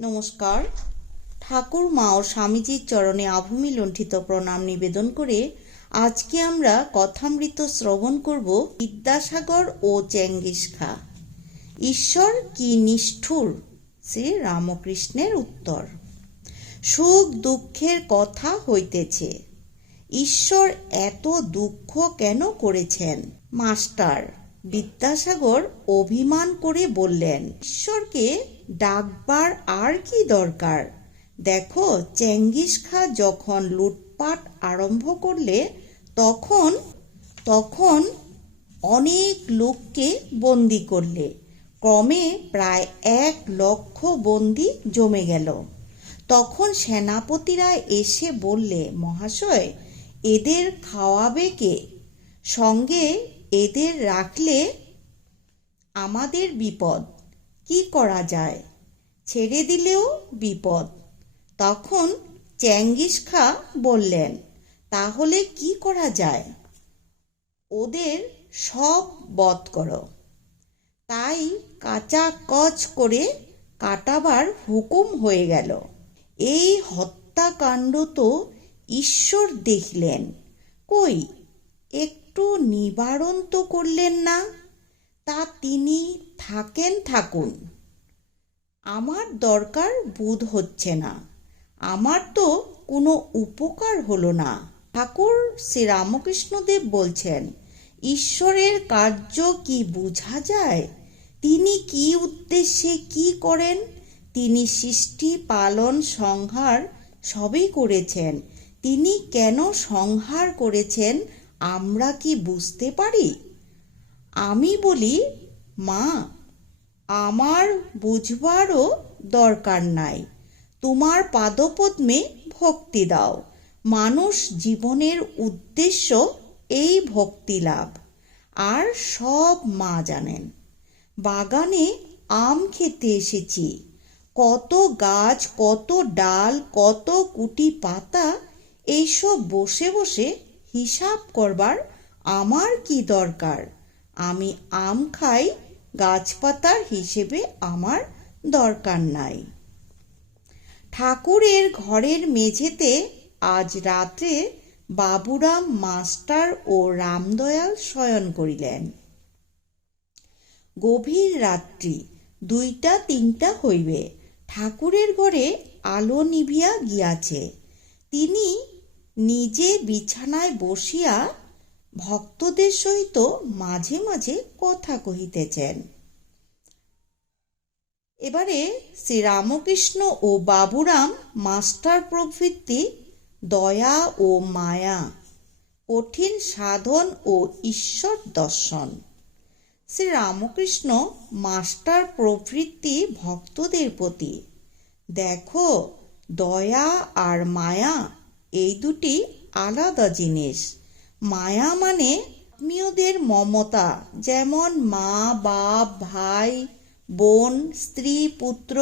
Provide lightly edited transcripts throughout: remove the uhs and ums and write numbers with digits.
নমস্কার। ঠাকুর মা ও স্বামীজির চরণে আভূমি লুণ্ঠিত প্রণাম নিবেদন করে আজকে আমরা কথামৃত শ্রবণ করব বিদ্যাসাগর ও চেঙ্গিস খা। ঈশ্বর কি নিষ্ঠুর? শ্রী রামকৃষ্ণের উত্তর। সুখ দুঃখের কথা হইতেছে, ঈশ্বর এত দুঃখ কেন করেছেন? মাস্টার বিদ্যাসাগর অভিমান করে বললেন, ঈশ্বরকে ডাকবার আর কি দরকার? দেখো, চেঙ্গিস খা যখন লুটপাট আরম্ভ করলে তখন অনেক লোককে বন্দি করলে। ক্রমে প্রায় 1,00,000 বন্দি জমে গেল। তখন সেনাপতিরা এসে বললে, মহাশয়, এদের খাওয়াবে কে? সঙ্গে এদের রাখলে আমাদের বিপদ, কি করা যায়? ছেড়ে দিলেও বিপদ। তখন চেঙ্গিস খা বললেন, তাহলে কি করা যায়? ওদের সব বধ করো। তাই কাচাকচ করে কাটাবার হুকুম হয়ে গেল। এই হত্যাকাণ্ড তো ঈশ্বর দেখলেন, কই একটু নিবারণ তো করলেন না। তা তিনি থাকুন, আমার দরকার বোধ হচ্ছে না। আমার তো কোনো উপকার হলো না। ঠাকুর শ্রী রামকৃষ্ণদেব বলছেন, ঈশ্বরের কার্য কি বোঝা যায়? তিনি কি উদ্দেশ্যে কি করেন? তিনি সৃষ্টি, পালন, সংহার সবই করেছেন। তিনি কেন সংহার করেছেন আমরা কি বুঝতে পারি? আমি বলি, মা, আমার বুঝবারও দরকার নাই। তোমার পাদপদ্মে ভক্তি দাও। মানুষ জীবনের উদ্দেশ্য এই ভক্তি লাভ, আর সব মা জানেন। বাগানে আম খেতে এসেছি, কত গাছ, কত ডাল, কত কুটি পাতা, এইসব বসে বসে হিসাব করবার আমার কি দরকার? আমি আম খাই, গাছপাতার হিসেবে আমার দরকার নাই। ঠাকুরের ঘরের মেঝেতে আজ রাত্রে বাবুরাম মাস্টার ও রামদয়াল শয়ন করিলেন। গভীর রাত্রি, 2টা-3টা হইবে। ঠাকুরের ঘরে আলো নিভিয়া গিয়াছে। তিনি নিজে বিছানায় বসিয়া ভক্তদের সহিত মাঝে মাঝে কথা কহিতেছেন। এবারে শ্রীরামকৃষ্ণ ও বাবুরাম মাস্টার প্রভৃতি দয়া ও মায়া, কঠিন সাধন ও ঈশ্বর দর্শন। শ্রীরামকৃষ্ণ মাস্টার প্রভৃতি ভক্তদের প্রতি, দেখো, দয়া আর মায়া এই দুটি আলাদা জিনিস। মায়া মানে আত্মীয়দের মমতা, যেমন মা, বাপ, ভাই, বোন, স্ত্রী, পুত্র,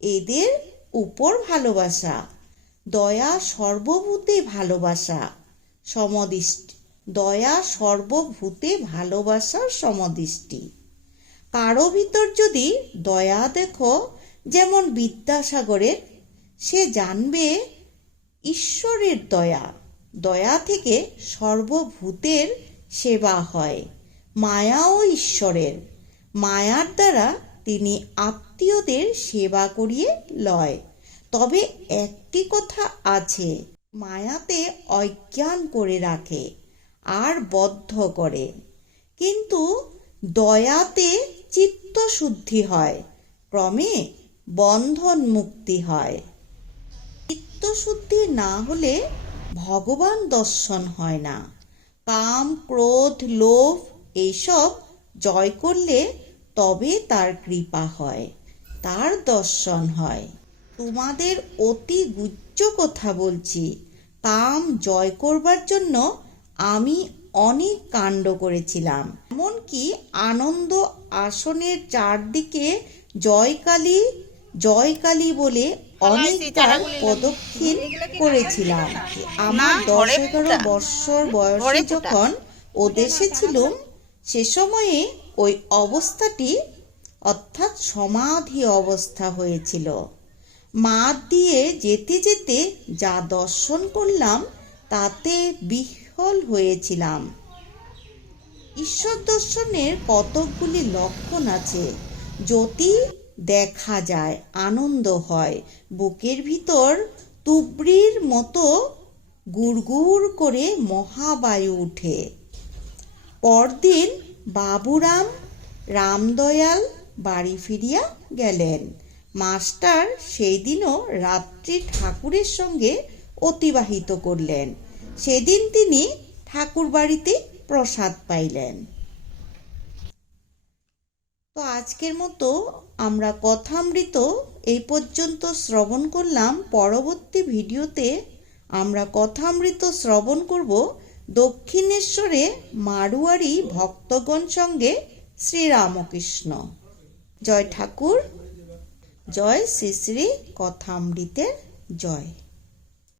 এদের উপর ভালোবাসা। দয়া সর্বভূতে ভালোবাসা, সমদৃষ্টি। দয়া সর্বভূতে ভালোবাসার সমদৃষ্টি। কারো ভিতর যদি দয়া দেখো, যেমন বিদ্যাসাগরের, সে জানবে ঈশ্বরের দয়া। দয়া থেকে সর্বভূতের সেবা হয়। মায়াও ঈশ্বরের। মায়ার দ্বারা তিনি আত্মীয়দের সেবা করিয়ে লয়। তবে একটি কথা আছে, মায়াতে অজ্ঞান করে রাখে আর বদ্ধ করে, কিন্তু দয়াতে চিত্তশুদ্ধি হয়, ক্রমে বন্ধন মুক্তি হয়। চিত্তশুদ্ধি না হলে ভগবান দর্শন হয় না। কাম, ক্রোধ, লোভ এইসব জয় করলে তবে তার কৃপা হয়, তার দর্শন হয়। তোমাদের অতি গুহ্য কথা বলছি। কাম জয় করবার জন্য আমি অনেক কাণ্ড করেছিলাম। এমনকি আনন্দ আসনের চারদিকে জয়কালী জয়কালী বলে অনেকবার পদক্ষেপ করেছিলাম। আমার 10-11 বৎসর বয়সে যখন ও দেশে ছিলাম, সে সময়ে ওই অবস্থাটি অর্থাৎ সমাধি অবস্থা হয়েছিল। মাঠ দিয়ে যেতে যেতে যা দর্শন করলাম তাতে বিহ্বল হয়েছিলাম। ঈশ্বর দর্শনের কতকগুলি লক্ষণ আছে। জ্যোতি দেখা যায়, আনন্দ হয়, বুকের ভিতর তুবড়ির মতো গুড়গুড় করে মহাবায়ু উঠে। পরদিন বাবুরাম রামদয়াল বাড়ি ফিরিয়া গেলেন। মাস্টার সেই দিনও রাত্রি ঠাকুরের সঙ্গে অতিবাহিত করলেন। সেদিন তিনি ঠাকুর বাড়িতে প্রসাদ পাইলেন। তো আজকের মতো আমরা কথামৃত এই পর্যন্ত শ্রবণ করলাম। পরবর্তী ভিডিওতে আমরা কথামৃত শ্রবণ করব দক্ষিণেশ্বরে মারোয়ারি ভক্তগণ সঙ্গে শ্রীরামকৃষ্ণ। জয় ঠাকুর, জয় শ্রী শ্রী কথামৃতের জয়।